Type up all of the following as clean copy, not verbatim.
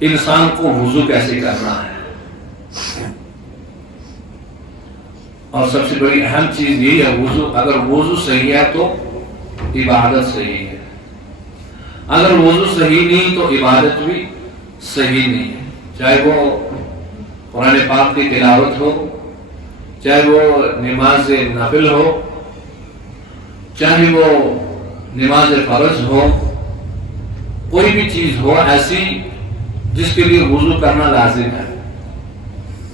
انسان کو وضو کیسے کرنا ہے، اور سب سے بڑی اہم چیز یہی ہے وضو. اگر وضو صحیح ہے تو عبادت صحیح ہے، اگر وضو صحیح نہیں تو عبادت بھی صحیح نہیں ہے. چاہے وہ قرآن پاک کی تلاوت ہو، چاہے وہ نماز نفل ہو، چاہے وہ نماز فرض ہو، کوئی بھی چیز ہو ایسی جس کے لیے وضو کرنا لازم ہے،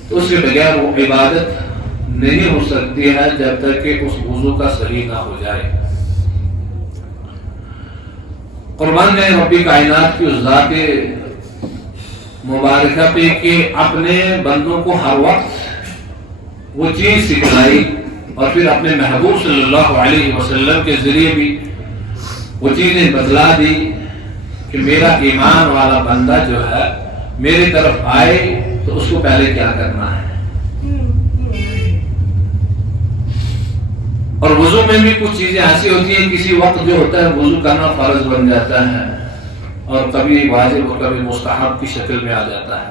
تو اس کے بغیر وہ عبادت نہیں ہو سکتی ہے جب تک کہ اس وضو کا صحیح نہ ہو جائے. قربان جائے رب کائنات کی اس ذات مبارکہ پہ کہ اپنے بندوں کو ہر وقت وہ چیز سکھلائی، اور پھر اپنے محبوب صلی اللہ علیہ وسلم کے ذریعے بھی وہ چیزیں بتلا دی کہ میرا ایمان والا بندہ جو ہے میری طرف آئے تو اس کو پہلے کیا کرنا ہے. اور وضو میں بھی کچھ چیزیں ایسی ہوتی ہیں، کسی وقت جو ہوتا ہے وضو کرنا فرض بن جاتا ہے، اور کبھی واجب اور کبھی مستحب کی شکل میں آ جاتا ہے.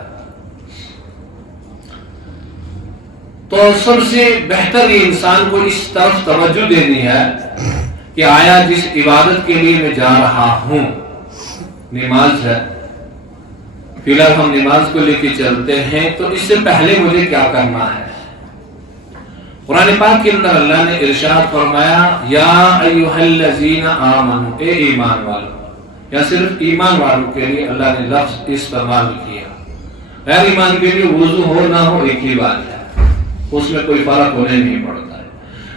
تو سب سے بہتر یہ انسان کو اس طرف توجہ دینی ہے کہ آیا جس عبادت کے لیے میں جا رہا ہوں، نماز ہے، فی الحال ہم نماز کو لے کے چلتے ہیں، تو اس سے پہلے مجھے کیا کرنا ہے. قرآن پاک کے اندر اللہ نے ارشاد فرمایا یا ایھا الذین آمنوا، اے ایمان والو. یا صرف ایمان والوں کے لیے اللہ نے لفظ استعمال کیا، غیر ایمان کے لیے وضو ہو نہ ہو ایک ہی بات ہے، اس میں کوئی فرق ہونے نہیں پڑتا ہے.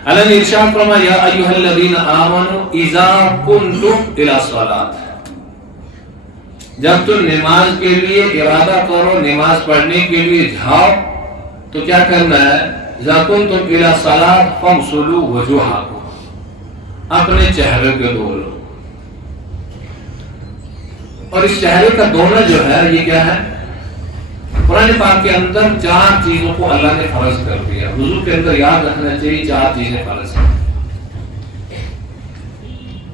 اللہ نے ارشاد فرمایا یا ایھا الذین آمنوا اذا کنتم الی الصلاۃ، جب تم نماز کے لیے ارادہ کرو، نماز پڑھنے کے لیے جاؤ، تو کیا کرنا ہے. اذا کنتم الی الصلاۃ فاغسلوا وجوہکم، اپنے چہرے کو دھو لو. اور اس چہرے کا دھونا جو ہے یہ کیا ہے، قرآن پاک کے اندر 4 چیزوں کو اللہ نے فرض کر دیا. وضو کے اندر یاد رکھنا چاہیے 4 چیزیں فرض ہیں،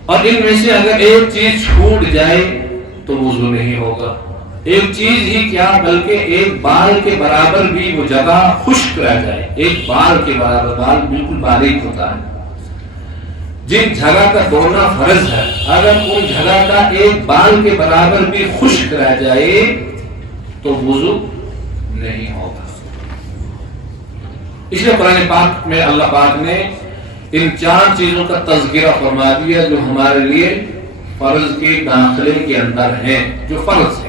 اور ان میں سے اگر ایک چیز چھوٹ جائے تو وضو نہیں ہوگا. ایک چیز ہی کیا بلکہ ایک بال کے برابر بھی وہ جگہ خشک رہ جائے، ایک بال کے برابر، بال بالکل باریک ہوتا ہے، جن جگہ کا دھونا فرض ہے، اگر ان جگہ کا ایک بال کے برابر بھی خشک رہ جائے تو وضو نہیں ہوگا. اس لیے قرآن پاک میں اللہ پاک نے ان 4 چیزوں کا تذکرہ فرما دیا جو ہمارے لیے فرض کے داخلے کے اندر ہیں، جو فرض ہیں.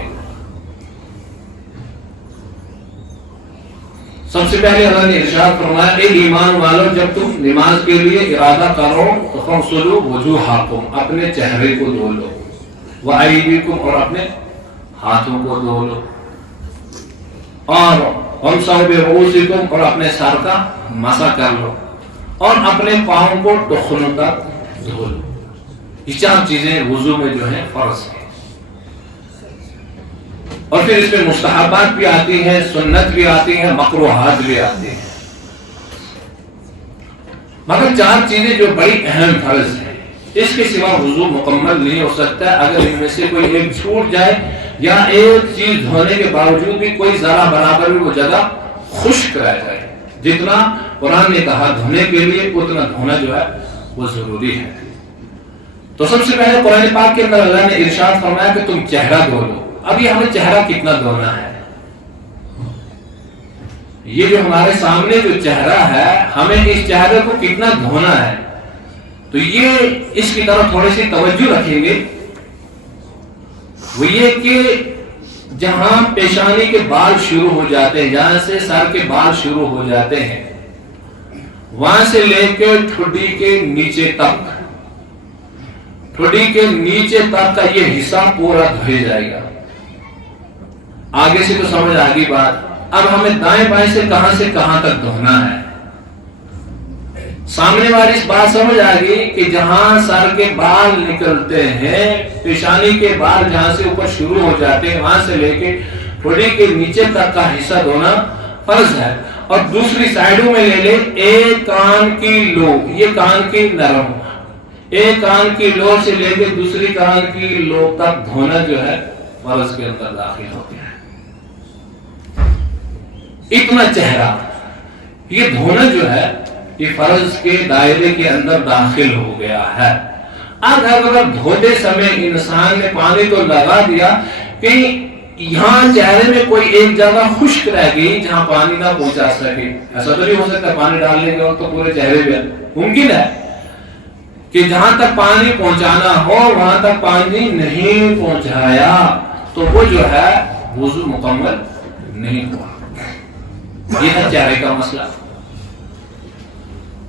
سب سے پہلے اللہ نے ارشاد فرمایا اے ایمان والو، جب تم نماز کے لیے ارادہ کرو تو فاغسلوا وجوہکم، اپنے چہرے کو دھو لو، وایدیکم، اور اپنے ہاتھوں کو دھو لو، اور وامسحوا برؤوسکم، اور اپنے سر کا مسح کر لو، اور اپنے پاؤں کو ٹخنوں تک دھو لو. یہ 4 چیزیں وضو میں جو ہیں فرض ہیں. اور پھر اس میں مستحبات بھی آتی ہیں، سنت بھی آتی ہیں، مکروہات بھی آتی ہیں. مگر 4 چیزیں جو بڑی اہم فرض ہیں، اس کے سوا وضو مکمل نہیں ہو سکتا. اگر ان میں سے کوئی ایک چھوٹ جائے یا ایک چیز دھونے کے باوجود بھی کوئی ذرا برابر بھی وہ جگہ خشک رہ جائے، جتنا قرآن نے کہا دھونے کے لیے اتنا دھونا جو ہے وہ ضروری ہے. تو سب سے پہلے قرآن پاک کے اندر اللہ نے ارشاد فرمایا کہ تم چہرہ دھو لو. اب یہ ہمیں چہرہ کتنا دھونا ہے، یہ جو ہمارے سامنے جو چہرہ ہے ہمیں اس چہرے کو کتنا دھونا ہے، تو یہ اس کی طرف تھوڑی سی توجہ رکھیں گے. وہ یہ کہ جہاں پیشانی کے بال شروع ہو جاتے ہیں، جہاں سے سر کے بال شروع ہو جاتے ہیں، وہاں سے لے کے ٹھڈی کے نیچے تک، ٹھڈی کے نیچے تک کا یہ حصہ پورا دھویا جائے گا. آگے سے تو سمجھ آ گئی بات. اب ہمیں دائیں بائیں سے کہاں تک دھونا ہے. سامنے والی اس بات سمجھ آ گئی کہ جہاں سر کے بال نکلتے ہیں، پیشانی کے بال جہاں سے اوپر شروع ہو جاتے ہیں، وہاں سے لے کے ٹھوڑی کے نیچے تک کا حصہ دھونا فرض ہے. اور دوسری سائڈوں میں لے لے ایک کان کی لو، یہ کان کی نرم، ایک کان کی لو سے لے کے دوسری کان کی لو تک دھونا جو ہے فرض کے اندر داخل ہو گیا ہے. اتنا چہرہ، یہ دھونا جو ہے یہ فرض کے دائرے کے اندر داخل ہو گیا ہے۔ اگر دھوتے سمے انسان نے پانی تو لگا دیا کہ یہاں چہرے میں کوئی ایک جگہ خشک رہ گئی جہاں پانی نہ پہنچا سکے، ایسا تو نہیں ہو سکتا پانی ڈالنے کے وقت تو پورے چہرے پہ ممکن ہے کہ جہاں تک پانی پہنچانا ہو وہاں تک پانی نہیں پہنچایا تو وہ جو ہے وضو مکمل نہیں ہوا۔ یہ ہے چہرے کا مسئلہ۔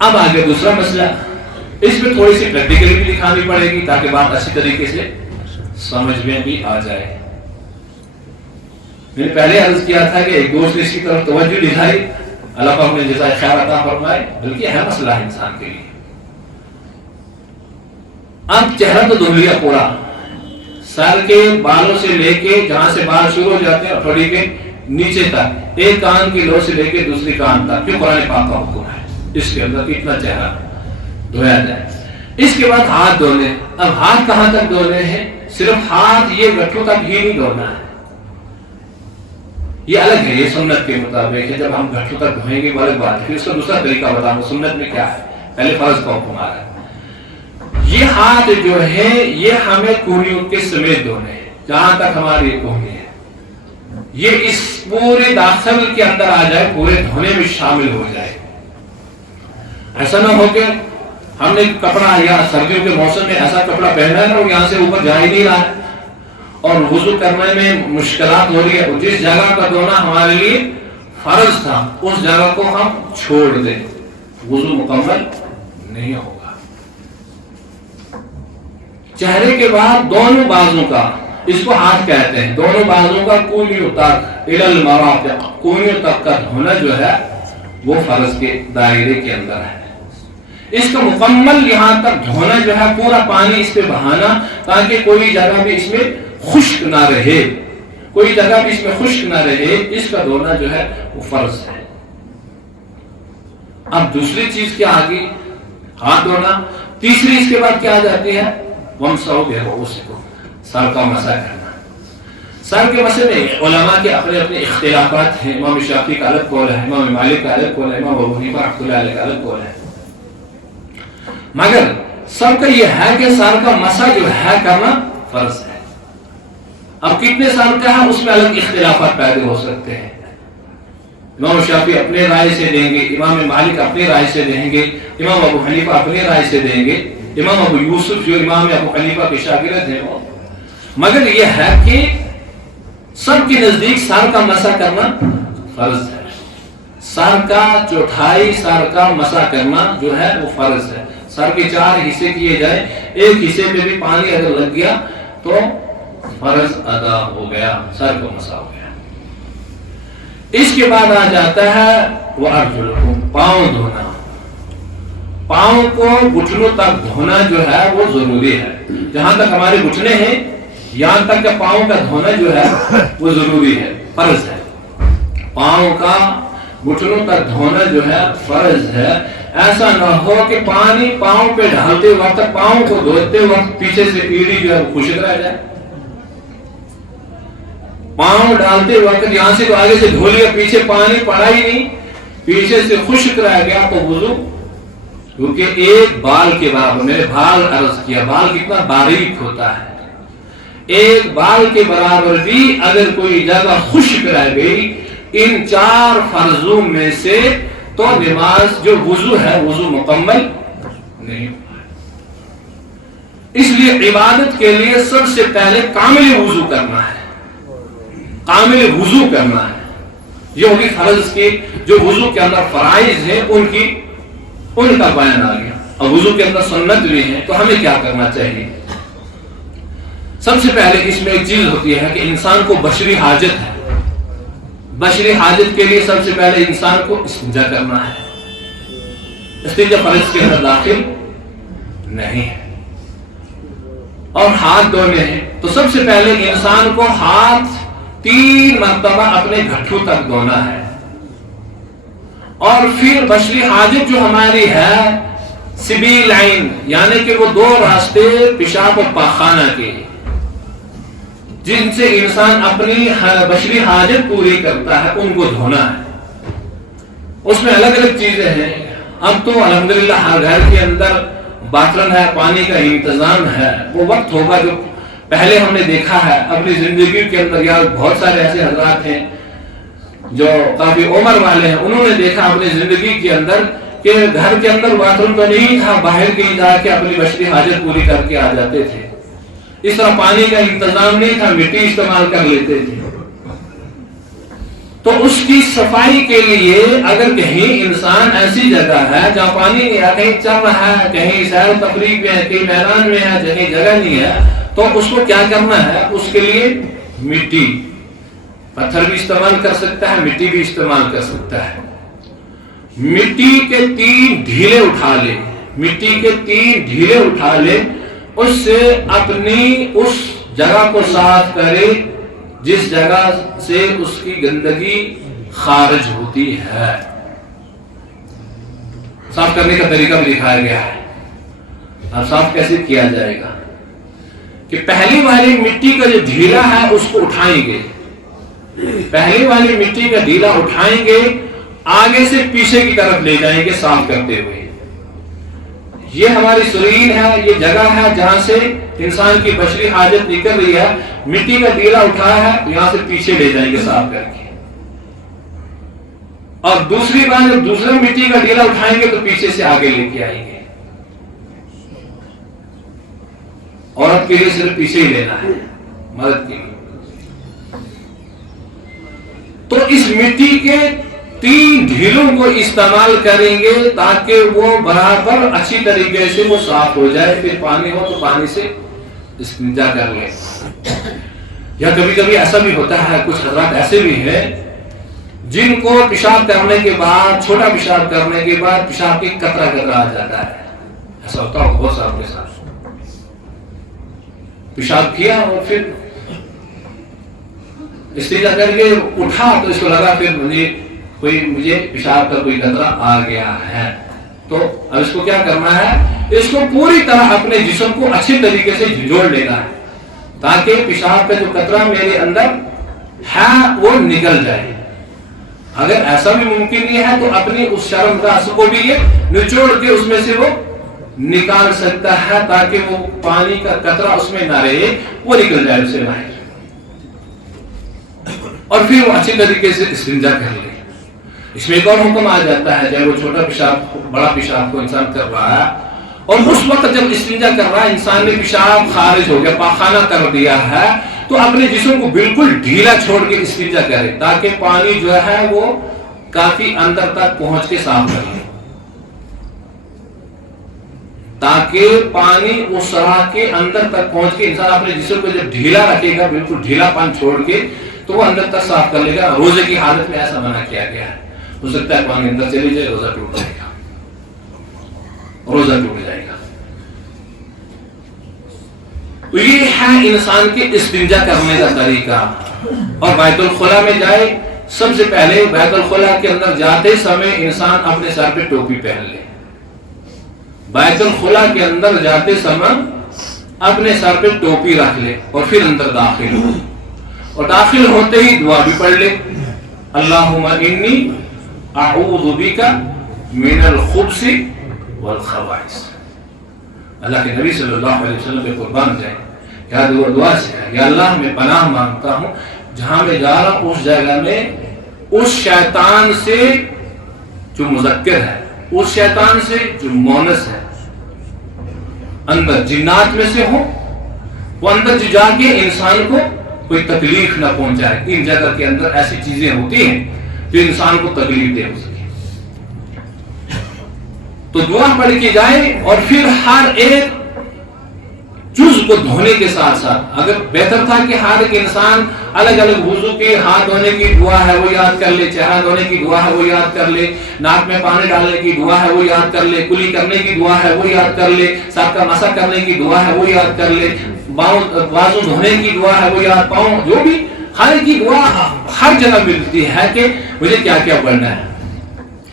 اب آگے دوسرا مسئلہ، اس میں تھوڑی سی پریکٹیکلی بھی دکھانی پڑے گی تاکہ بات اچھی طریقے سے سمجھ میں بھی آ جائے۔ میں نے پہلے عرض کیا تھا کہ ایک دوست نے اس کی طرف توجہ دکھائی، اللہ پاک نے جزائے خیر عطا فرمائے، بلکہ اہم مسئلہ ہے انسان کے لیے۔ اب چہرہ تو دھو لیا پورا، سر کے بالوں سے لے کے جہاں سے بال شروع ہو جاتے ہیں تھوڑی کے نیچے تک، ایک کان کی لو سے لے کے دوسری کان تک، جو قرآن پاک کا حکم ہے اس کے اندر اتنا چہرہ دھویا جائے۔ اس کے بعد ہاتھ دھونے۔ اب ہاتھ کہاں تک دھونے ہیں؟ صرف ہاتھ یہ گٹھوں تک ہی نہیں دھونا ہے، یہ الگ ہے، یہ سنت کے مطابق ہے۔ جب ہم گٹھوں تک دھوئیں گے وہ الگ بات ہے، پھر اس کا دوسرا طریقہ بتاؤں گا سنت میں کیا ہے، پہلے فرض کا حکم آ رہا ہے۔ یہ ہاتھ جو ہے یہ ہمیں کونیوں کے سمیت دھونے ہیں، جہاں تک ہماری کونی ہے یہ اس پورے داخل کے اندر آ جائے، پورے دھونے میں شامل ہو جائے۔ ایسا نہ ہو کہ ہم نے کپڑا یا سردیوں کے موسم میں ایسا کپڑا پہنا ہے اور یہاں سے اوپر جا ہی نہیں رہا ہے اور وضو کرنے میں مشکلات ہو رہی ہے، جس جگہ کا دھونا ہمارے لیے فرض تھا اس جگہ کو ہم چھوڑ دیں، وضو مکمل نہیں ہوگا۔ چہرے کے بعد دونوں بازوں کا، اس کو ہاتھ کہتے ہیں، دونوں بازوں کا کونیوں تک الی المرافق، کونیوں تک کا دھونا جو ہے وہ فرض کے دائرے کے اندر ہے۔ اس کا مکمل یہاں تک دھونا جو ہے، پورا پانی اس پہ بہانا تاکہ کوئی جگہ بھی اس میں خشک نہ رہے، کوئی جگہ بھی اس میں خشک نہ رہے، اس کا دھونا جو ہے وہ فرض ہے۔ اب دوسری چیز کیا آگی؟ ہاتھ دھونا۔ تیسری اس کے بعد کیا آ جاتی ہے؟ وَامْسَحُوا بِرُؤُوسِكُمْ، سر کا مسح کرنا۔ سر کے مسح میں علماء کے اپنے اپنے اختلافات ہیں، امام شافعی کا الگ قول ہے، امام مالک کا الگ قول ہے، امام ابو حنیفہ رحمۃ اللہ علیہ کا الگ قول ہے، مگر سب کا یہ ہے کہ سر کا مسح جو ہے کرنا فرض ہے۔ اب کتنے سال کا ہے اس میں الگ اختلافات پیدا ہو سکتے ہیں، امام شافعی اپنے رائے سے دیں گے، امام مالک اپنی رائے سے دیں گے، امام ابو حنیفہ اپنی رائے سے دیں گے، امام ابو یوسف جو امام ابو حنیفہ کے شاگرد ہیں وہ، مگر یہ ہے کہ سب کے نزدیک سر کا مسح کرنا فرض ہے۔ سر کا چوتھائی سر کا مسح کرنا جو ہے وہ فرض ہے۔ سر کے 4 حصے کیے جائے، ایک حصے میں بھی پانی اگر لگ گیا تو فرض ادا ہو گیا، سر کو مسح ہو گیا۔ اس کے بعد آ جاتا ہے وَأَرْجُلُكُمْ، پاؤں دھونا۔ پاؤں کو گھٹنوں تک دھونا جو ہے وہ ضروری ہے، جہاں تک ہمارے گھٹنے ہیں یہاں تک کہ پاؤں کا دھونا جو ہے وہ ضروری ہے، فرض ہے۔ پاؤں کا گھٹنوں تک دھونا جو ہے فرض ہے۔ ایسا نہ ہو کہ پانی پاؤں پہ ڈالتے وقت، پاؤں کو دھوتے وقت پیچھے سے ایڑی جو ہے وہ خشک رہ جائے۔ پاؤں ڈالتے وقت یہاں سے تو آگے سے دھو لیا، پیچھے پانی پڑا ہی نہیں، پیچھے سے خشک رہ گیا تو وضو، کیونکہ ایک بال کے برابر، میں نے بال عرض کیا، بال کتنا باریک ہوتا ہے، ایک بال کے برابر بھی اگر کوئی جگہ خشک رہ گئی ان 4 فرضوں میں سے تو نماز جو وضو ہے وضو مکمل نہیں ہوا۔ اس لیے عبادت کے لیے سب سے پہلے کامل وضو کرنا ہے، کامل وضو کرنا ہے۔ یہ ہوگی فرض کی، جو وضو کے اندر فرائض ہیں ان کا بیان آ گیا۔ اور وضو کے اندر سنت بھی ہے، تو ہمیں کیا کرنا چاہیے؟ سب سے پہلے اس میں ایک چیز ہوتی ہے کہ انسان کو بشری حاجت ہے، بشری حاجت کے لیے سب سے پہلے انسان کو استنجا کرنا ہے۔ استنجا فرض کے اندر داخل نہیں ہے۔ اور ہاتھ دھونے ہیں تو سب سے پہلے انسان کو ہاتھ 3 مرتبہ اپنے گھٹوں تک دھونا ہے، اور پھر بشری حاجت جو ہماری ہے سبیل عین، یعنی کہ وہ 2 راستے پیشاب و پاخانہ کے جن سے انسان اپنی بشری حاجت پوری کرتا ہے ان کو دھونا ہے۔ اس میں الگ الگ چیزیں ہیں. اب تو الحمدللہ ہر گھر کے اندر باتھ روم ہے, پانی کا انتظام ہے. وہ وقت ہوگا جو پہلے ہم نے دیکھا ہے اپنی زندگی کے اندر, یا بہت سارے ایسے حضرات ہیں جو کافی عمر والے ہیں, انہوں نے دیکھا اپنی زندگی کے اندر کہ گھر کے اندر باتھ روم تو نہیں تھا, باہر کہیں جا کے اپنی بشری حاجت پوری کر کے آ جاتے تھے. اس طرح پانی کا انتظام نہیں تھا, مٹی استعمال کر لیتے تھے. تو اس کی صفائی کے لیے اگر کہیں انسان ایسی جگہ ہے جہاں پانی نہیں ہے, کہیں چل رہا ہے, کہیں سیر و تفریح میں ہے, کہیں میدان میں ہے, کہیں جگہ نہیں ہے, تو اس کو کیا کرنا ہے؟ اس کے لیے مٹی, پتھر بھی استعمال کر سکتا ہے, مٹی بھی استعمال کر سکتا ہے. مٹی کے 3 ڈھیلے اٹھا لے, مٹی کے 3 ڈھیلے اٹھا لے, اس سے اپنی اس جگہ کو صاف کرے جس جگہ سے اس کی گندگی خارج ہوتی ہے. صاف کرنے کا طریقہ بھی دکھایا گیا ہے. اب صاف کیسے کیا جائے گا کہ پہلی والی مٹی کا جو ڈھیلا ہے اس کو اٹھائیں گے, پہلی والی مٹی کا ڈھیلا اٹھائیں گے, آگے سے پیچھے کی طرف لے جائیں گے صاف کرتے ہوئے. یہ ہماری سرین ہے, یہ جگہ ہے جہاں سے انسان کی بشری حاجت نکل رہی ہے. مٹی کا ڈھیلا اٹھایا ہے, یہاں سے پیچھے لے جائیں گے صاف کر کے. اور دوسری بار جب دوسرا مٹی کا ڈھیلا اٹھائیں گے تو پیچھے سے آگے لے کے آئیں گے. عورت کے لیے صرف پیچھے ہی لینا ہے, مرد کے لیے. تو اس مٹی کے 3 ڈھیلوں کو استعمال کریں گے تاکہ وہ برابر اچھی طریقے سے وہ صاف ہو جائے. پھر پانی ہو تو پانی سے استنجا کر لیں. یا کبھی کبھی ایسا بھی ہوتا ہے, کچھ حضرات ایسے بھی ہیں جن کو پیشاب کرنے کے بعد, چھوٹا پیشاب کرنے کے بعد پیشاب کی قطرہ قطرہ آ جاتا ہے. ایسا ہوتا ہے بہت ساروں کے ساتھ. پیشاب کیا اور پھر استنجا کر کے اٹھا تو اس کو لگا پھر مجھے پیشاب کا کوئی قطرہ آ گیا ہے. تو اب اس کو کیا کرنا ہے؟ اس کو پوری طرح اپنے جسم کو اچھی طریقے سے جھنجھوڑ لینا ہے تاکہ پیشاب کا جو قطرہ میرے اندر ہے وہ نکل جائے. اگر ایسا بھی ممکن نہیں ہے تو اپنی اس شرم راس کو بھی یہ نچوڑ کے اس میں سے وہ نکال سکتا ہے تاکہ وہ پانی کا قطرہ اس میں نہ رہے, وہ نکل جائے اسے باہر, اور پھر وہ اچھی طریقے سے استنجا کر لے. اس میں ایک اور حکم آ جاتا ہے, جب وہ چھوٹا پیشاب بڑا پیشاب کو انسان کر رہا ہے اور اس وقت جب استنجا کر رہا ہے, انسان نے پیشاب خارج ہو گیا, پاخانہ کر دیا ہے, تو اپنے جسم کو بالکل ڈھیلا چھوڑ کے استنجا کرے تاکہ پانی جو ہے وہ کافی اندر تک پہنچ کے صاف کر لے. تاکہ پانی اس طرح کے اندر تک پہنچ کے انسان اپنے جسم کو جب ڈھیلا رکھے گا, بالکل ڈھیلا پان چھوڑ کے, تو وہ اندر تک صاف کر لے گا. روزے کی حالت میں ایسا منع کیا گیا ہے. ہو سکتا ہے پانی اندر چلی جائے, روزہ ٹوٹ جائے گا, روزہ ٹوٹ جائے گا. تو یہ ہے انسان کے استنجا کرنے کا طریقہ. اور بیت الخلا میں جائے, سب سے پہلے بیت الخلا کے اندر جاتے سمے انسان اپنے سر پہ ٹوپی پہن لے. بیت الخلا کے اندر جاتے سمے اپنے سر پہ ٹوپی رکھ لے اور پھر اندر داخل ہو, اور داخل ہوتے ہی دعا بھی پڑھ لے, اللہم انی اعوذ بک من الخبث والخبائث. اللہ کے نبی صلی اللہ علیہ وسلم پہ قربان جائیں, کیا دعا سے ہے, یا اللہ میں پناہ مانگتا ہوں جہاں میں جا رہا ہوں اس جگہ میں اس شیطان سے جو مذکر ہے, اس شیطان سے جو مونس ہے, اندر جنات میں سے ہو, وہ اندر جو جا کے انسان کو کوئی تکلیف نہ پہنچائے. ان جگہ کے اندر ایسی چیزیں ہوتی ہیں جو انسان کو تکلیف دے سکے. تو دعا پڑھ کے جائے اور پھر ہر ایک جز کو دھونے کے ساتھ ساتھ, اگر بہتر تھا کہ ہر ایک انسان الگ الگ وضو کی, ہاتھ دھونے کی دعا ہے وہ یاد کر لے, چہرہ دھونے کی دعا ہے وہ یاد کر لے, ناک میں پانی ڈالنے کی دعا ہے وہ یاد کر لے, کلی کرنے کی دعا ہے وہ یاد کر لے, سر کا مسح کرنے کی دعا ہے وہ یاد کر لے, بازو دھونے کی دعا ہے وہ یاد, پاؤں, جو بھی ہر ایک کی دعا ہر جگہ ملتی ہے کہ مجھے کیا کیا پڑھنا ہے.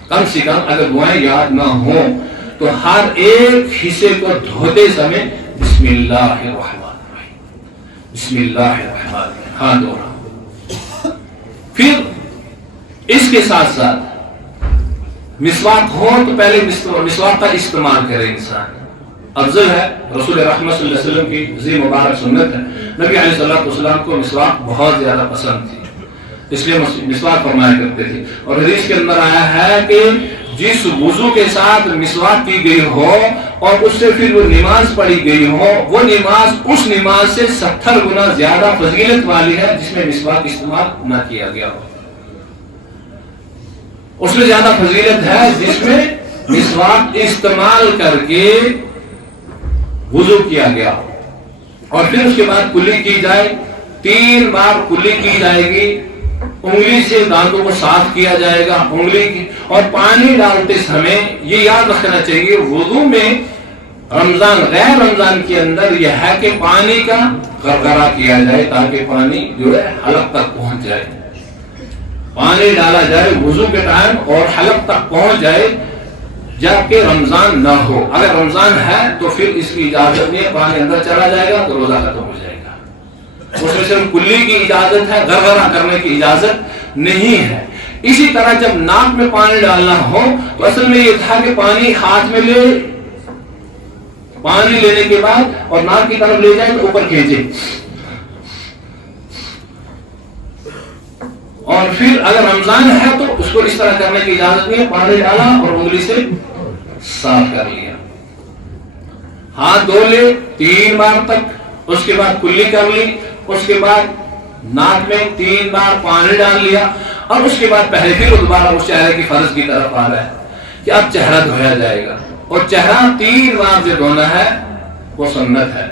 کم سے کم اگر دعائیں یاد نہ ہوں تو ہر ایک حصے کو دھوتے سمے بسم اللہ الرحمن الرحیم, بسم اللہ الرحمن الرحیم, ہاں دو رہا. پھر اس کے ساتھ ساتھ مسواک ہو تو پہلے مسواک کا استعمال کرے انسان، افضل ہے۔ رسول رحمت صلی اللہ علیہ وسلم کی عظیم مبارک سنت ہے، نبی علیہ الصلوۃ والسلام کو مسواک بہت زیادہ پسند تھی، اس لیے مسواک فرمایا کرتے تھے۔ اور حدیث کے اندر آیا ہے کہ جس وضو کے ساتھ مسواک کی گئی ہو اور اس سے پھر وہ نماز پڑھی گئی ہو، وہ نماز اس نماز سے 70 گنا زیادہ فضیلت والی ہے جس میں مسواک استعمال نہ کیا گیا ہو۔ اس میں زیادہ فضیلت ہے جس میں مسواک استعمال کر کے وضو کیا گیا ہو، اور پھر اس کے بعد کلی کی جائے، 3 بار کلی کی جائے گی، انگلی سے دانتوں کو صاف کیا جائے گا انگلی کی، اور پانی ڈالتے سمے یہ یاد رکھنا چاہیے وضو میں رمضان غیر رمضان کے اندر یہ ہے کہ پانی کا غرغرہ کیا جائے تاکہ پانی جو ہے حلق تک پہنچ جائے، پانی ڈالا جائے وضو کے ٹائم اور حلق تک پہنچ جائے جبکہ رمضان نہ ہو۔ اگر رمضان ہے تو پھر اس کی اجازت نہیں ہے، پانی اندر چلا جائے گا تو روزہ ختم ہو جائے گا۔ اس میں صرف کلی کی اجازت ہے، غرغرہ کرنے کی اجازت نہیں ہے۔ اسی طرح جب ناک میں پانی ڈالنا ہو تو اصل میں یہ تھا کہ پانی ہاتھ میں لے، پانی لینے کے بعد اور ناک کی طرف لے جائیں تو اوپر کھینچے، اور پھر اگر رمضان ہے تو اس کو اس طرح کرنے کی اجازت نہیں ہے، پانی ڈالا اور انگلی سے صاف کر لیا، ہاتھ دھو لے 3 بار تک، اس کے بعد کلی کر لی، اس کے بعد ناک میں 3 بار پانی ڈال لیا، اور اس کے بعد پہلے پھر دوبارہ اس چہرے کی فرض کی طرف آ رہا ہے کہ اب چہرہ دھویا جائے گا، اور چہرہ 3 بار جو دھونا ہے وہ سنت ہے،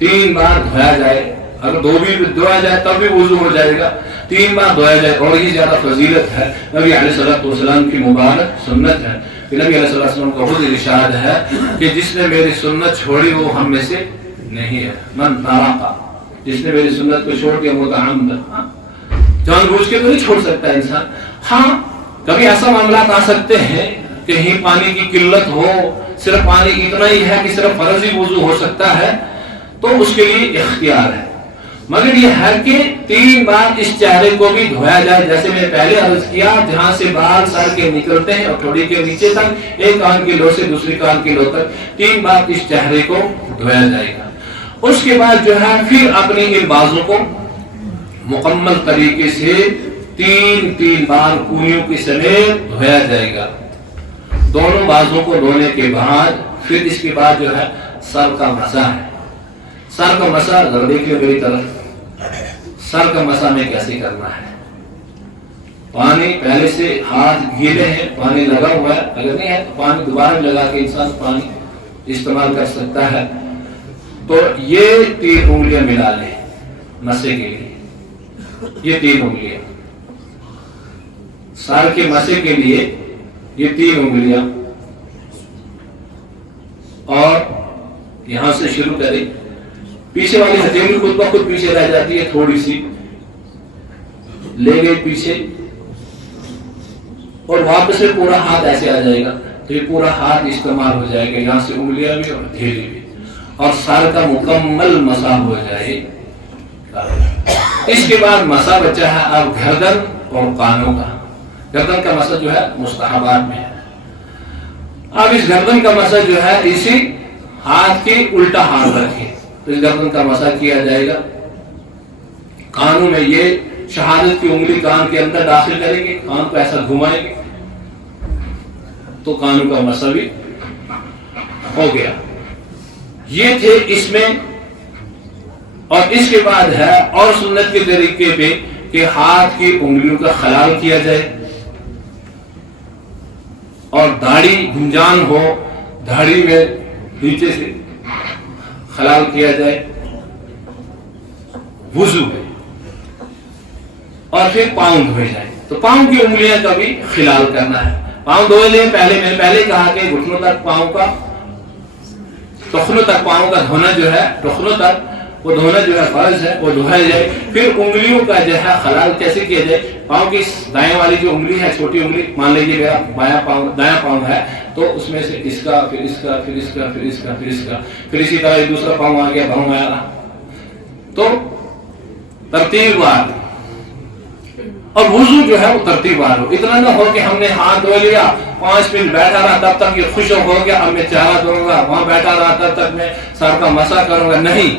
3 بار دھویا جائے، اگر 2 بھی دھویا جائے تب بھی وضو ہو جائے گا، 3 بار دھویا جائے، اور یہ زیادہ فضیلت ہے، نبی علیہ الصلوۃ والسلام کی مبارک سنت ہے کہ نبی علیہ الصلوۃ والسلام کا خود ارشاد ہے کہ جس نے میری سنت چھوڑی وہ ہم میں سے نہیں ہے، من تارقہ، جس نے میری سنت کو چھوڑ کے متعمدن، جان بوجھ کے تو نہیں چھوڑ سکتا انسان، ہاں کبھی ایسا معاملات آ سکتے ہیں کہیں پانی کی قلت ہو، صرف پانی اتنا ہی ہے کہ صرف فرض ہی وضو ہو سکتا ہے تو اس کے لیے اختیار ہے، مگر یہ ہے کہ 3 بار اس چہرے کو بھی دھویا جائے، جیسے میں نے پہلے عرض کیا جہاں سے بال سر کے نکلتے ہیں اور تھوڑی کے نیچے تک، ایک کان کی لو سے دوسری کان کی لو تک 3 بار اس چہرے کو دھویا جائے گا۔ اس کے بعد جو ہے پھر اپنی ان بازوں کو مکمل طریقے سے 3 بار کونیوں کی سمیت دھویا جائے گا۔ دونوں بازوں کو دھونے کے بعد پھر اس کے بعد جو ہے سر کا مسح ہے، سر کا مسح ذرا دیکھیے میری طرف، سر کا مسح میں کیسے کرنا ہے، پانی پہلے سے ہاتھ گیلے ہیں، پانی لگا ہوا ہے، اگر نہیں ہے تو پانی دوبارہ لگا کے انسان پانی استعمال کر سکتا ہے، تو یہ 3 انگلیاں ملا لیں مسے کے لیے، یہ 3 انگلیاں سر کے مسے کے لیے، یہ 3 انگلیاں، اور یہاں سے شروع کریں، پیچھے والی ہتھیلی خود بخود پیچھے رہ جاتی ہے، تھوڑی سی لے گئے پیچھے، اور واپس سے پورا ہاتھ ایسے آ جائے گا، تو یہ پورا ہاتھ استعمال ہو جائے گا، یہاں سے انگلیاں بھی اور ہتھیلی بھی، اور سر کا مکمل مسح ہو جائے۔ اس کے بعد مسح بچا ہے اب گردن اور کانوں کا۔ گردن کا مسح جو ہے مستحبات میں ہے۔ اب اس گردن کا مسح جو ہے اسی ہاتھ کے الٹا ہاتھ رکھے تو اس گردن کا مسح کیا جائے گا۔ کانوں میں یہ شہادت کی انگلی کان کے اندر داخل کریں گے، کان کو ایسا گھمائیں گے تو کانوں کا مسح بھی ہو گیا۔ یہ تھے اس میں، اور اس کے بعد ہے اور سنت کے طریقے پہ کہ ہاتھ کی انگلیوں کا خلال کیا جائے، اور داڑھی گنجان ہو، داڑھی میں نیچے سے خلال کیا جائے وضو میں، اور پھر پاؤں دھوئے جائے۔ تو پاؤں کی انگلیاں کا بھی خلال کرنا ہے۔ پاؤں دھوئے لیں، میں نے پہلے کہا کہ گھٹنوں تک پاؤں کا، ٹخنوں تک پاؤں کا دھونا جو ہے، ٹخنوں تک وہ دھونا جو ہے فرض ہے، وہ دھویا جائے۔ پھر انگلیوں کا جو ہے خلال کیسے کیا جائے؟ پاؤں کی دائیں والی جو انگلی ہے، چھوٹی انگلی، مان لیجیے میرا بایاں پاؤں، دایاں پاؤں ہے، تو اس میں سے اس کا، پھر اس کا، پھر اس کا، پھر اس کا، پھر اس کا، پھر اسی طرح دوسرا پاؤں آ گیا، بھاؤں آیا، تو ترتیب وار اور وضو جو ہے وہ ترتیب وار ہو. اتنا نہ ہو کہ ہم نے ہاتھ دھو لیا 5 منٹ بیٹھا رہا تب تک یہ خوش ہو گیا اب میں چہرہ دھوں گا, وہاں بیٹھا رہا تب تک میں سر کا مسح کروں گا. نہیں,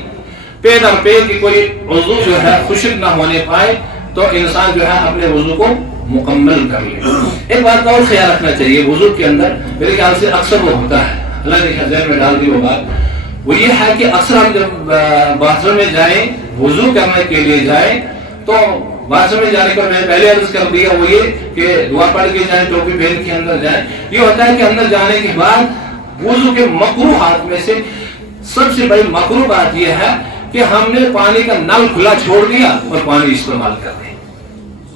پے در پے کی کوئی وضو جو ہے خشک نہ ہونے پائے تو انسان جو ہے اپنے وضو کو مکمل کر لے. ایک بات کا اور خیال رکھنا چاہیے وضو کے اندر, میرے خیال سے اکثر وہ ہوتا ہے, اللہ نے ذہن میں ڈال دی وہ بات, وہ یہ ہے کہ اکثر ہم جب باتھ روم میں جائیں وضو کرنے کے لیے جائیں تو باتھ روم میں جانے کا میں پہلے عرض کر دیا وہ یہ کہ دعا پڑھ کے جائیں, ٹوپی پہن کے اندر جائیں. یہ ہوتا ہے کہ اندر جانے کے بعد وضو کے مکروہات میں سے سب سے بڑی مکروہ بات یہ ہے کہ ہم نے پانی کا نل کھلا چھوڑ دیا اور پانی استعمال کر رہے ہیں,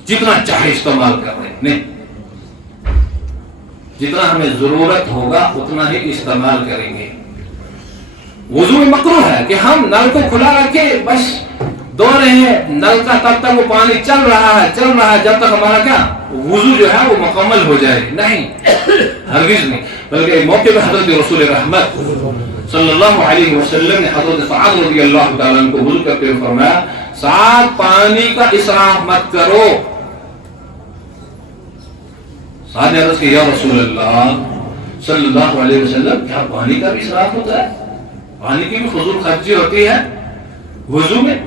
جتنا چاہے استعمال کر رہے ہیں. نہیں, جتنا ہمیں ضرورت ہوگا اتنا ہی استعمال کریں گے. وضو میں مکروہ ہے کہ ہم نل کو کھلا رکھے بس دھو رہے ہیں نل کا, تب تک وہ پانی چل رہا ہے جب تک ہمارا کیا وضو جو ہے وہ مکمل ہو جائے. نہیں, ہرگز نہیں. بلکہ ایک موقع پہ حضرت رسول رحمت صلی اللہ علیہ وسلم نے حضرت سعد رضی اللہ تعالیٰ عنہ کو وضو کرتے ہوئے فرمایا سعد پانی کا اسراف مت کرو. سعد نے عرض کیا یا رسول اللہ صلی اللہ علیہ وسلم کیا پانی کا بھی اسراف ہوتا ہے, پانی کی بھی فضول خرچی ہوتی ہے وضو میں؟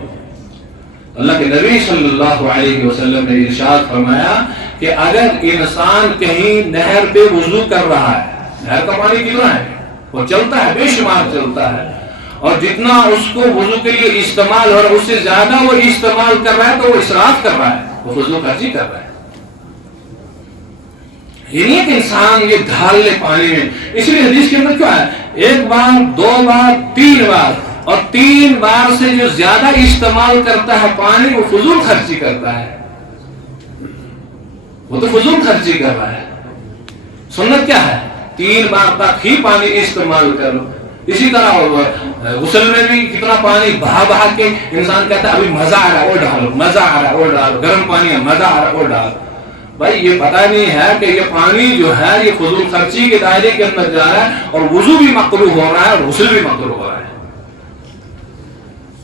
اللہ کے نبی صلی اللہ علیہ وسلم نے ارشاد فرمایا کہ اگر انسان کہیں نہر پہ وضو کر رہا ہے, نہر کا پانی کتنا ہے وہ چلتا ہے, بے شمار چلتا ہے, اور جتنا اس کو وضو کے لیے استعمال ہو رہا ہے اس سے زیادہ وہ استعمال کر رہا ہے تو وہ اسراف کر رہا ہے, وہ فضول خرچی کر رہا ہے. یہ نہیں کہ انسان یہ ڈھال لے پانی میں. اس لیے حدیث کے اندر کیا ہے, 1 بار 2 بار 3 بار, اور 3 بار سے جو زیادہ استعمال کرتا ہے پانی وہ فضول خرچی کرتا ہے, وہ تو فضول خرچی کر رہا ہے. سنت کیا ہے 3 بار تک ہی پانی استعمال کرو. اسی طرح غسل میں بھی کتنا پانی بہا کے انسان کہتا ہے ابھی مزہ آ رہا ہے وہ ڈالو, مزہ آ رہا ہے وہ ڈالو, گرم پانی ہے مزہ آ رہا ہے وہ ڈالو. بھائی یہ پتہ نہیں ہے کہ یہ پانی جو ہے یہ فضول خرچی کے دائرے کے اندر جا رہا ہے اور وضو بھی مکروہ ہو رہا ہے اور غسل بھی مکروہ ہو رہا ہے.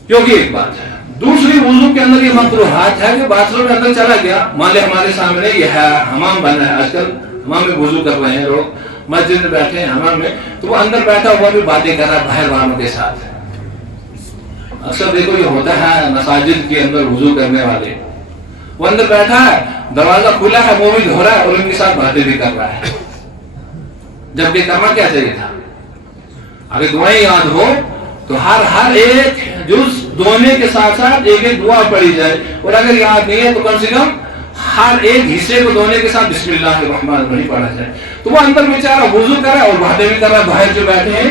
کیونکہ ایک بات ہے. دوسری وضو کے اندر یہ مکروہات ہے کہ باتھ روم میں اندر چلا گیا, مان لے ہمارے سامنے یہ ہے حمام بنا ہے, آج کل حمام میں وضو کر رہے ہیں لوگ, مسجد میں بیٹھے ہیں حمام میں, تو وہ اندر بیٹھا ہوا بھی باتیں کر رہا ہے باہر والوں کے ساتھ. اکثر دیکھو یہ ہوتا ہے مساجد کے اندر وضو کرنے والے, وہ اندر بیٹھا ہے دروازہ کھلا ہے وہ بھی دھو رہا ہے اور ان کے ساتھ باتیں بھی کر رہا ہے, جبکہ کرنا کیا چاہیے تھا. اگر دعائیں یاد ہو تو ہر ایک جز دھونے کے ساتھ ساتھ ایک دعا پڑھی جائے, اور اگر یاد نہیں ہے تو کم سے کم ہر ایک حصے کو دھونے کے ساتھ بسم اللہ الرحمن الرحیم پڑھا جائے. تو وہ اندر بیچارہ وضو کر رہا ہے اور باتیں بھی کر رہا ہے, باہر جو بیٹھے ہیں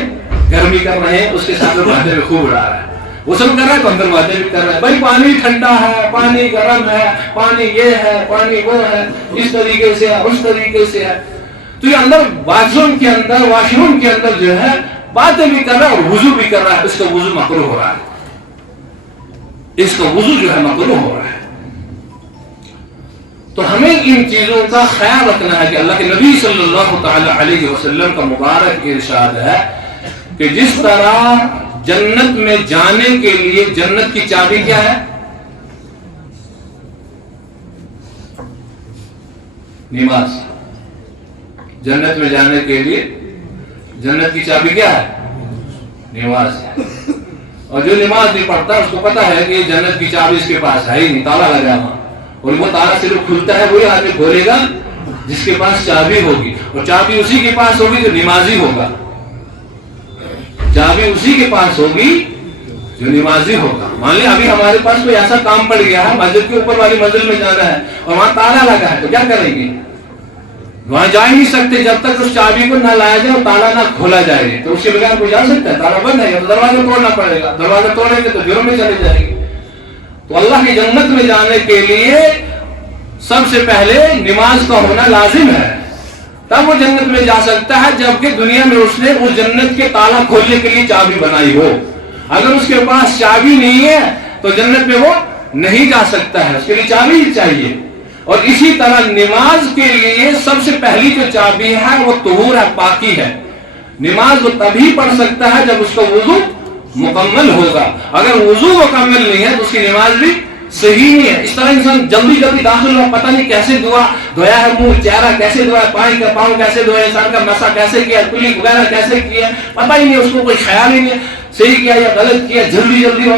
گرمی کر رہے ہیں اس کے ساتھ باتیں بھی خوب اڑا رہا ہے. غسل کر رہا ہے تو اندر باتیں بھی کر رہا ہے, بھائی پانی ٹھنڈا ہے, پانی گرم ہے, پانی یہ ہے, پانی وہ ہے, اس طریقے سے ہے, اس طریقے سے ہے. تو یہ اندر باتھ روم کے اندر واش روم کے اندر جو ہے باتیں بھی کر رہا ہے اور وضو بھی کر رہا ہے, اس کا وضو مکروہ ہو رہا ہے, اس کا وضو جو ہے مکروہ ہو رہا ہے. تو ہمیں ان چیزوں کا خیال رکھنا ہے کہ اللہ کے نبی صلی اللہ تعالی علیہ وسلم کا مبارک ارشاد ہے کہ جس طرح جنت میں جانے کے لیے جنت کی چابی کیا ہے, نماز. جنت میں جانے کے لیے جنت کی چابی کیا ہے, نماز ہے. اور جو نماز نہیں پڑھتا اس کو پتا ہے کہ جنت کی چابی اس کے پاس ہے ہی نہیں, تالا لگا ہوا, اور وہ تالا صرف کھلتا ہے وہی آدمی کھولے گا جس کے پاس چابی ہوگی, اور چابی اسی کے پاس ہوگی جو نمازی ہوگا, چابی اسی کے پاس ہوگی جو نمازی ہوگا. مان لیں ابھی ہمارے پاس کوئی ایسا کام پڑ گیا ہے, مسجد کے اوپر والی منزل میں جانا ہے اور وہاں تالا لگا ہے, تو کیا کریں گے, وہاں جا ہی نہیں سکتے جب تک اس چابی کو نہ لایا جائے اور تالا نہ کھولا جائے. تو اس کے بغیر کوئی جا سکتا ہے, تالا بند ہے تو دروازہ توڑنا پڑے گا, دروازہ توڑیں گے تو جرم میں چلے جائیں گے. تو اللہ کی جنت میں جانے کے لیے سب سے پہلے نماز کا ہونا لازم ہے, تب وہ جنت میں جا سکتا ہے, جبکہ دنیا میں اس نے اس جنت کے تالا کھولنے کے لیے چابی بنائی ہو. اگر اس کے پاس چابی نہیں ہے تو جنت میں وہ نہیں جا سکتا ہے, اس کے لیے چابی ہی چاہیے. اور اسی طرح نماز کے لیے سب سے پہلی جو چابی ہے وہ طہور ہے, پاکی ہے. نماز وہ تبھی پڑھ سکتا ہے جب اس کا وضو مکمل ہوگا. اگر وضو مکمل نہیں ہے تو اس کی نماز بھی صحیح نہیں ہے. اس طرح انسان جلدی جلدی داخل ہوا, پتہ نہیں کیسے دھویا ہے منہ, چہرہ کیسے دھویا, پاؤں کیسے دھویا, انسان کا مسا کیسے کیا, کلی وغیرہ کیسے کیا, پتہ ہی نہیں, اس کو کوئی خیال ہی نہیں ہے صحیح کیا یا غلط کیا, جلدی جلدی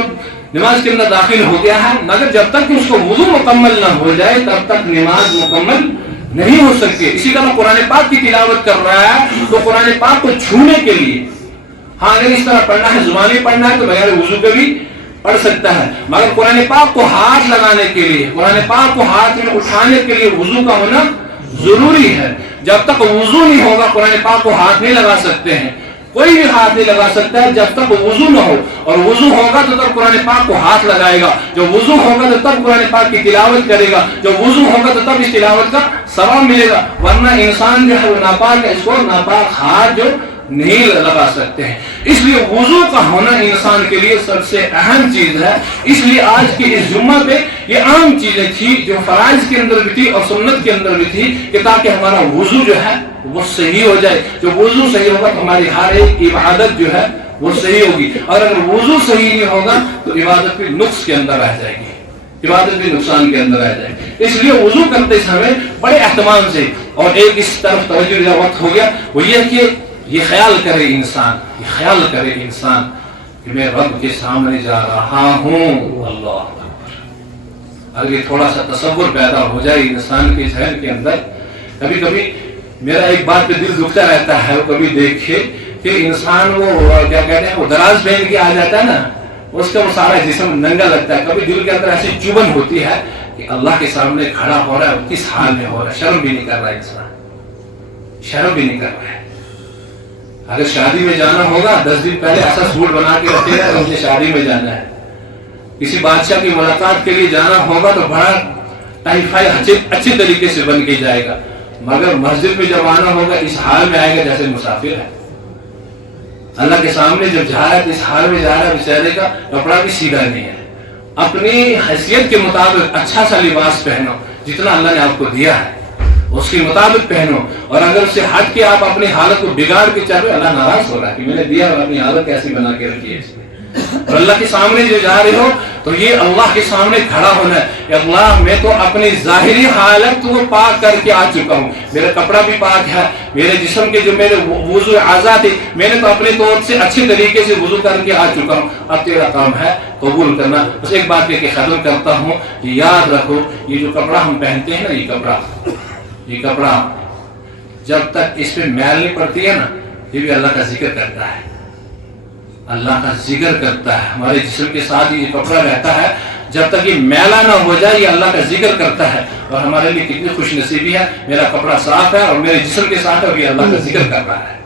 نماز کے اندر داخل ہو گیا ہے. مگر جب تک اس کو وضو مکمل نہ ہو جائے تب تک نماز مکمل نہیں ہو سکتی. اسی طرح قرآن پاک کی تلاوت کر رہا ہے تو قرآن پاک کو چھونے کے لیے, ہاں اگر اس طرح پڑھنا ہے, زبانی پڑھنا ہے تو بغیر وضو کے بھی پڑھ سکتا ہے. مگر قرآن پاک کو ہاتھ لگانے کے لیے, قرآن پاک کو ہاتھ میں اٹھانے کے لیے وضو کا ہونا ضروری ہے. جب تک وضو نہیں ہوگا قرآن پاک کو ہاتھ نہیں لگا سکتے ہیں. کوئی بھی ہاتھ نہیں لگا سکتا ہے جب تک وضو نہ ہو, اور وضو ہوگا تو تب قرآن پاک کو ہاتھ لگائے گا. جو وضو ہوگا تو تب قرآن پاک کی تلاوت کرے گا. جو وضو ہوگا تو تب اس تلاوت کا ثواب ملے گا. ورنہ انسان جو ہے وہ ناپاک ہے, اس کو ناپاک ہاتھ جو نہیں لگا سکتے ہیں. اس لیے وضو کا ہونا انسان کے لیے سب سے اہم چیز ہے. اس لیے آج کی اس جمعہ پہ یہ عام چیزیں تھی جو فرائض کے اندر بھی تھی اور سنت کے اندر بھی تھی, کہ تاکہ ہمارا وضو جو ہے وہ صحیح ہو جائے. جو وضو صحیح ہوگا تو ہماری ہر ایک عبادت جو ہے وہ صحیح ہوگی, اور اگر وضو صحیح نہیں ہوگا تو عبادت بھی نقص کے اندر رہ جائے گی, عبادت بھی نقصان کے اندر رہ جائے گی. اس لیے وضو کرتے سمے بڑے اہتمام سے, اور ایک اس طرف توجہ کا وقت ہو گیا, وہ یہ کہ یہ خیال کرے انسان کہ میں رب کے سامنے جا رہا ہوں. اللہ اکبر. اگر یہ تھوڑا سا تصور پیدا ہو جائے انسان کے ذہن کے اندر, کبھی کبھی میرا ایک بات پہ دل دکھتا رہتا ہے, وہ کبھی دیکھے کہ انسان وہ کیا کہتے ہیں, وہ دراز پہن کے آ جاتا ہے نا, اس کا وہ سارا جسم ننگا لگتا ہے. کبھی دل کے اندر ایسی چبن ہوتی ہے کہ اللہ کے سامنے کھڑا ہو رہا ہے, کس حال میں ہو رہا ہے, شرم بھی نہیں کر رہا ہے انسان, شرم بھی نہیں کر رہا ہے. اگر شادی میں جانا ہوگا 10 دن پہلے ایسا سوٹ بنا کے رکھے گا کہ مجھے شادی میں جانا ہے. کسی بادشاہ کی ملاقات کے لیے جانا ہوگا تو بڑا ٹائی فائی اچھی طریقے سے بن کے جائے گا. مگر مسجد میں جب آنا ہوگا اس حال میں آئے گا جیسے مسافر ہے. اللہ کے سامنے جب جا رہا ہے تو اس حال میں جا رہا ہے, بیچارے کا کپڑا بھی سیدھا نہیں ہے. اپنی حیثیت کے مطابق اچھا سا لباس پہنو, جتنا اللہ نے آپ کو دیا ہے اس کے مطابق پہنو, اور اگر اس سے ہٹ کے آپ اپنی حالت کو بگاڑ کے چلو, اللہ ناراض ہو رہا ہے کہ میں نے دیا اور اپنی حالت کیسی بنا کے رکھی ہے. اور اللہ کے سامنے جو جا رہے ہو تو یہ اللہ کے سامنے کھڑا ہونا ہے کہ اللہ میں تو اپنی ظاہری حالت کو پاک کر کے آ چکا ہوں, میرا کپڑا بھی پاک ہے, میرے جسم کے جو میرے وضو اعضاء تھے میں نے تو اپنے طور سے اچھے طریقے سے وضو کر کے آ چکا ہوں. اب تیرا کام ہے قبول کرنا. بس ایک بات کہ ختم کرتا ہوں کہ یاد رکھو, یہ جو کپڑا ہم پہنتے ہیں نا, یہ کپڑا جب تک اس پہ میل نہیں پڑتی ہے نا, یہ بھی اللہ کا ذکر کرتا ہے, اللہ کا ذکر کرتا ہے. ہمارے جسم کے ساتھ یہ کپڑا رہتا ہے, جب تک یہ میلا نہ ہو جائے یہ اللہ کا ذکر کرتا ہے. اور ہمارے لیے کتنی خوش نصیبی ہے, میرا کپڑا صاف ہے اور میرے جسم کے ساتھ ہے اور یہ اللہ کا ذکر کر رہا ہے.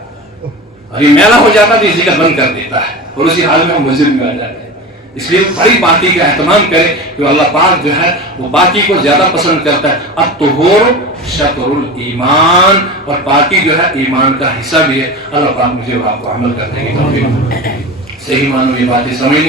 اور یہ میلا ہو جاتا ہے تو یہ ذکر بند کر دیتا ہے, اور اسی حال میں ہم مسجد میں آ جاتے ہیں. اس لیے بڑی پاکی کا اہتمام کرے کہ اللہ پاک جو ہے وہ پاکی کو زیادہ پسند کرتا ہے. الطہور شطر الایمان, اور پاکی جو ہے ایمان کا حصہ بھی ہے. اللہ پاک مجھے آپ کو عمل کرنے کی توفیق, صحیح معنوں یہ باتیں سمجھنے